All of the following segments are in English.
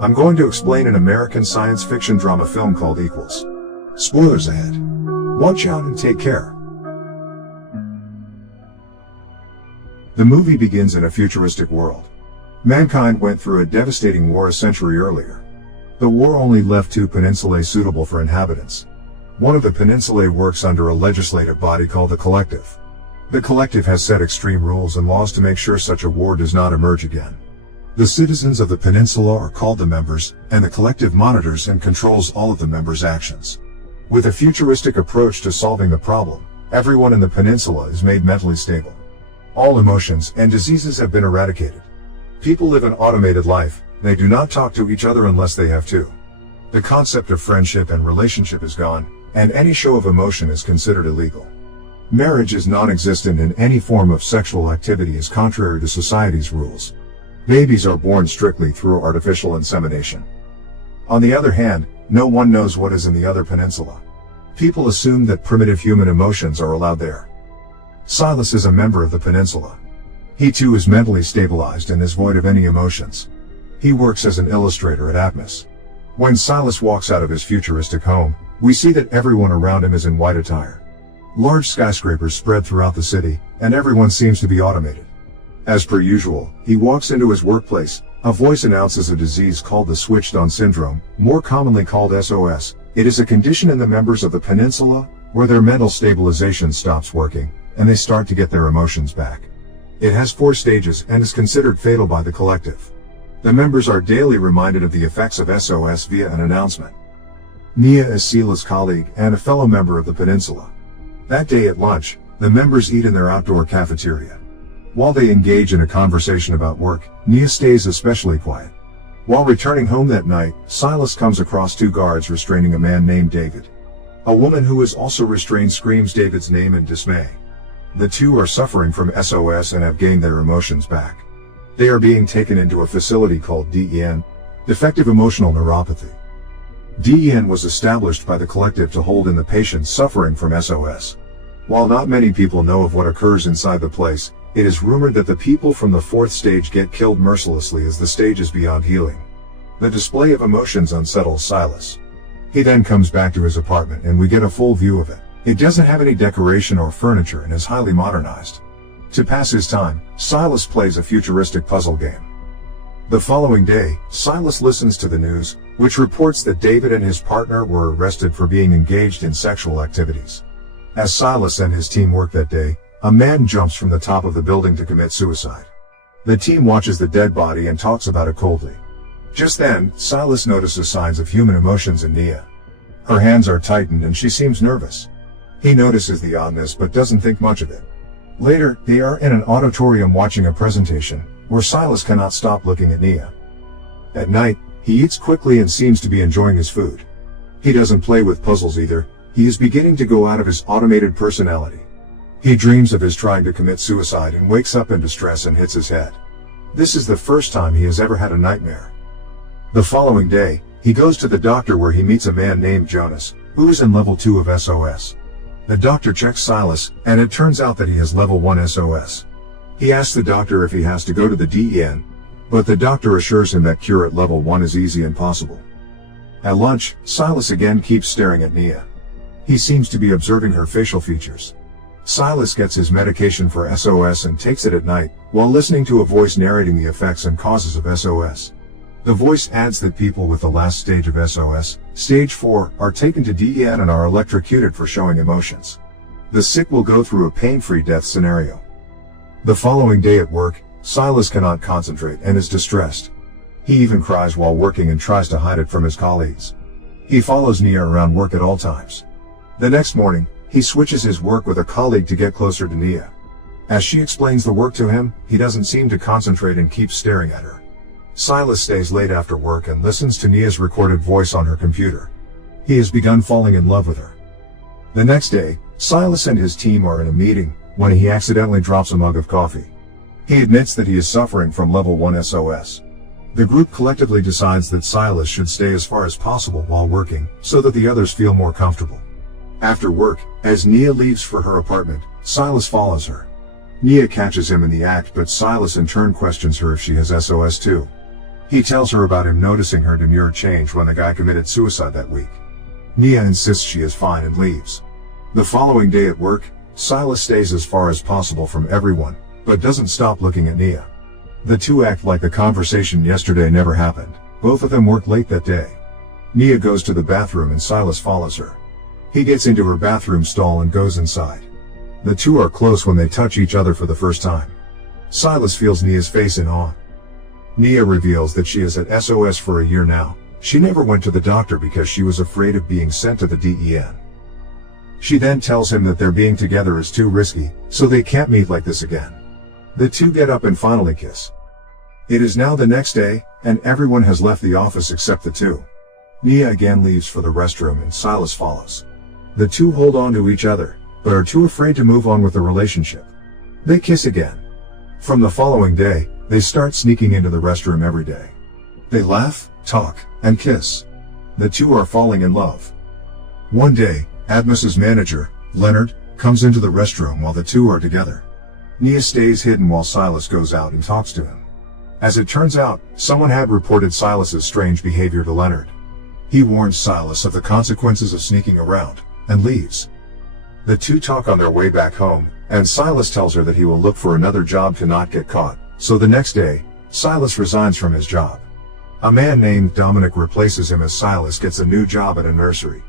I'm going to explain an American science fiction drama film called Equals. Spoilers ahead. Watch out and take care. The movie begins in a futuristic world. Mankind went through a devastating war a century earlier. The war only left 2 peninsulae suitable for inhabitants. One of the peninsulae works under a legislative body called the Collective. The Collective has set extreme rules and laws to make sure such a war does not emerge again. The citizens of the peninsula are called the members, and the Collective monitors and controls all of the members' actions. With a futuristic approach to solving the problem, everyone in the peninsula is made mentally stable. All emotions and diseases have been eradicated. People live an automated life. They do not talk to each other unless they have to. The concept of friendship and relationship is gone, and any show of emotion is considered illegal. Marriage is non-existent, and any form of sexual activity is contrary to society's rules. Babies are born strictly through artificial insemination. On the other hand, no one knows what is in the other peninsula. People assume that primitive human emotions are allowed there. Silas is a member of the peninsula. He too is mentally stabilized and is void of any emotions. He works as an illustrator at Atmos. When Silas walks out of his futuristic home, we see that everyone around him is in white attire. Large skyscrapers spread throughout the city, and everyone seems to be automated. As per usual, he walks into his workplace. A voice announces a disease called the switched-on syndrome, more commonly called SOS. It is a condition in the members of the peninsula where their mental stabilization stops working, and they start to get their emotions back. It has 4 stages and is considered fatal by the Collective. The members are daily reminded of the effects of SOS via an announcement. Nia is Silas' colleague and a fellow member of the peninsula. That day at lunch, the members eat in their outdoor cafeteria. While they engage in a conversation about work, Nia stays especially quiet. While returning home that night, Silas comes across 2 guards restraining a man named David. A woman who is also restrained screams David's name in dismay. The 2 are suffering from SOS and have gained their emotions back. They are being taken into a facility called DEN, defective emotional neuropathy. DEN was established by the Collective to hold in the patients suffering from SOS. While not many people know of what occurs inside the place, it is rumored that the people from the 4th stage get killed mercilessly as the stage is beyond healing. The display of emotions unsettles Silas. He then comes back to his apartment and we get a full view of it. It doesn't have any decoration or furniture and is highly modernized. To pass his time, Silas plays a futuristic puzzle game. The following day, Silas listens to the news, which reports that David and his partner were arrested for being engaged in sexual activities. As Silas and his team work that day, a man jumps from the top of the building to commit suicide. The team watches the dead body and talks about it coldly. Just then, Silas notices signs of human emotions in Nia. Her hands are tightened and she seems nervous. He notices the oddness but doesn't think much of it. Later, they are in an auditorium watching a presentation, where Silas cannot stop looking at Nia. At night, he eats quickly and seems to be enjoying his food. He doesn't play with puzzles either. He is beginning to go out of his automated personality. He dreams of his trying to commit suicide and wakes up in distress and hits his head. This is the first time he has ever had a nightmare. The following day, he goes to the doctor where he meets a man named Jonas, who is in level 2 of SOS. The doctor checks Silas, and it turns out that he has level 1 SOS. He asks the doctor if he has to go to the DEN, but the doctor assures him that cure at level 1 is easy and possible. At lunch, Silas again keeps staring at Nia. He seems to be observing her facial features. Silas gets his medication for SOS and takes it at night, while listening to a voice narrating the effects and causes of SOS. The voice adds that people with the last stage of SOS, stage 4, are taken to DEN and are electrocuted for showing emotions. The sick will go through a pain-free death scenario. The following day at work, Silas cannot concentrate and is distressed. He even cries while working and tries to hide it from his colleagues. He follows Nia around work at all times. The next morning, he switches his work with a colleague to get closer to Nia. As she explains the work to him, he doesn't seem to concentrate and keeps staring at her. Silas stays late after work and listens to Nia's recorded voice on her computer. He has begun falling in love with her. The next day, Silas and his team are in a meeting, when he accidentally drops a mug of coffee. He admits that he is suffering from level 1 SOS. The group collectively decides that Silas should stay as far as possible while working, so that the others feel more comfortable. After work, as Nia leaves for her apartment, Silas follows her. Nia catches him in the act, but Silas in turn questions her if she has SOS too. He tells her about him noticing her demure change when the guy committed suicide that week. Nia insists she is fine and leaves. The following day at work, Silas stays as far as possible from everyone, but doesn't stop looking at Nia. The two act like the conversation yesterday never happened. Both of them work late that day. Nia goes to the bathroom and Silas follows her. He gets into her bathroom stall and goes inside. The two are close when they touch each other for the first time. Silas feels Nia's face in awe. Nia reveals that she is at SOS for a year now. She never went to the doctor because she was afraid of being sent to the DEN. She then tells him that their being together is too risky, so they can't meet like this again. The two get up and finally kiss. It is now the next day, and everyone has left the office except the two. Nia again leaves for the restroom and Silas follows. The two hold on to each other, but are too afraid to move on with the relationship. They kiss again. From the following day, they start sneaking into the restroom every day. They laugh, talk, and kiss. The two are falling in love. One day, Admas's manager, Leonard, comes into the restroom while the two are together. Nia stays hidden while Silas goes out and talks to him. As it turns out, someone had reported Silas's strange behavior to Leonard. He warns Silas of the consequences of sneaking around, and leaves. The two talk on their way back home, and Silas tells her that he will look for another job to not get caught, so the next day, Silas resigns from his job. A man named Dominic replaces him as Silas gets a new job at a nursery.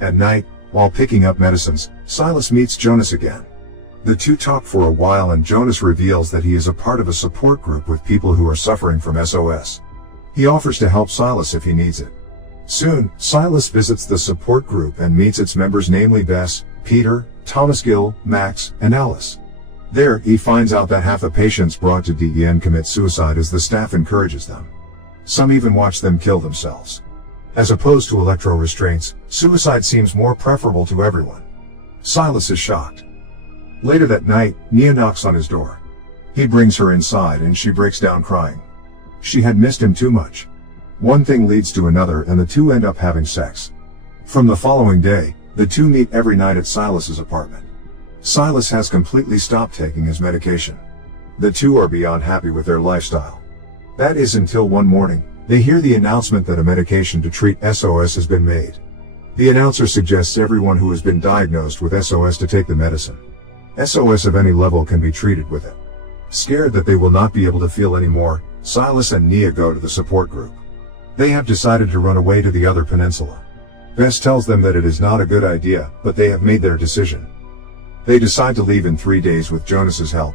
At night, while picking up medicines, Silas meets Jonas again. The two talk for a while and Jonas reveals that he is a part of a support group with people who are suffering from SOS. He offers to help Silas if he needs it. Soon, Silas visits the support group and meets its members, namely Bess, Peter, Thomas Gill, Max, and Alice. There, he finds out that half the patients brought to DEN commit suicide as the staff encourages them. Some even watch them kill themselves. As opposed to electro-restraints, suicide seems more preferable to everyone. Silas is shocked. Later that night, Nia knocks on his door. He brings her inside and she breaks down crying. She had missed him too much. One thing leads to another and the two end up having sex. From the following day, the two meet every night at Silas's apartment. Silas has completely stopped taking his medication. The two are beyond happy with their lifestyle. That is until one morning, they hear the announcement that a medication to treat SOS has been made. The announcer suggests everyone who has been diagnosed with SOS to take the medicine. SOS of any level can be treated with it. Scared that they will not be able to feel anymore, Silas and Nia go to the support group. They have decided to run away to the other peninsula. Bess tells them that it is not a good idea, but they have made their decision. They decide to leave in 3 days with Jonas's help.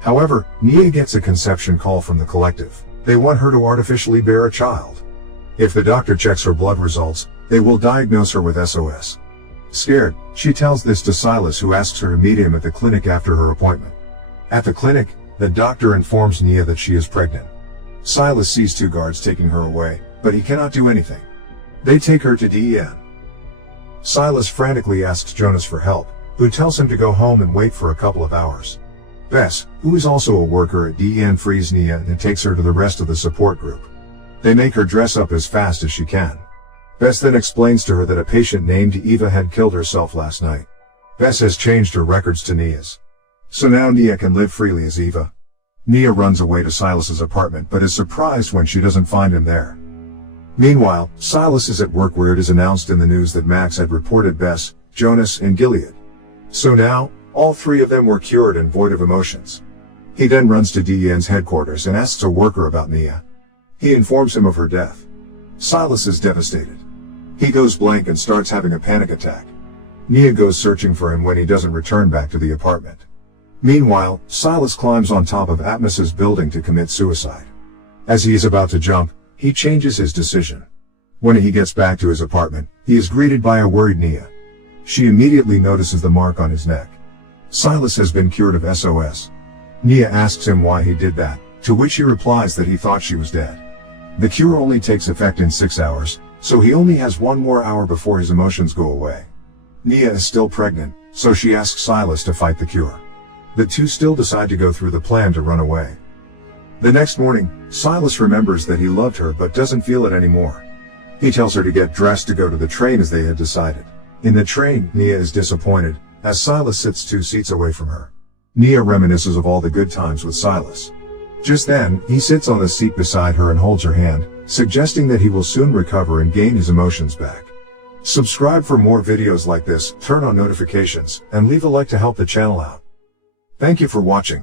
However, Nia gets a conception call from the collective. They want her to artificially bear a child. If the doctor checks her blood results, they will diagnose her with SOS. Scared, she tells this to Silas, who asks her to meet him at the clinic after her appointment. At the clinic, the doctor informs Nia that she is pregnant. Silas sees 2 guards taking her away, but he cannot do anything. They take her to DEN. Silas frantically asks Jonas for help, who tells him to go home and wait for a couple of hours. Bess, who is also a worker at DEN, frees Nia and takes her to the rest of the support group. They make her dress up as fast as she can. Bess then explains to her that a patient named Eva had killed herself last night. Bess has changed her records to Nia's. So now Nia can live freely as Eva. Nia runs away to Silas's apartment but is surprised when she doesn't find him there. Meanwhile, Silas is at work where it is announced in the news that Max had reported Bess, Jonas, and Gilead. So now, all 3 of them were cured and void of emotions. He then runs to DEN's headquarters and asks a worker about Nia. He informs him of her death. Silas is devastated. He goes blank and starts having a panic attack. Nia goes searching for him when he doesn't return back to the apartment. Meanwhile, Silas climbs on top of Atmas's building to commit suicide. As he is about to jump, he changes his decision. When he gets back to his apartment, he is greeted by a worried Nia. She immediately notices the mark on his neck. Silas has been cured of SOS. Nia asks him why he did that, to which he replies that he thought she was dead. The cure only takes effect in 6 hours, so he only has 1 more hour before his emotions go away. Nia is still pregnant, so she asks Silas to fight the cure. The two still decide to go through the plan to run away. The next morning, Silas remembers that he loved her but doesn't feel it anymore. He tells her to get dressed to go to the train as they had decided. In the train, Nia is disappointed, as Silas sits 2 seats away from her. Nia reminisces of all the good times with Silas. Just then, he sits on the seat beside her and holds her hand, suggesting that he will soon recover and gain his emotions back. Subscribe for more videos like this, turn on notifications, and leave a like to help the channel out. Thank you for watching.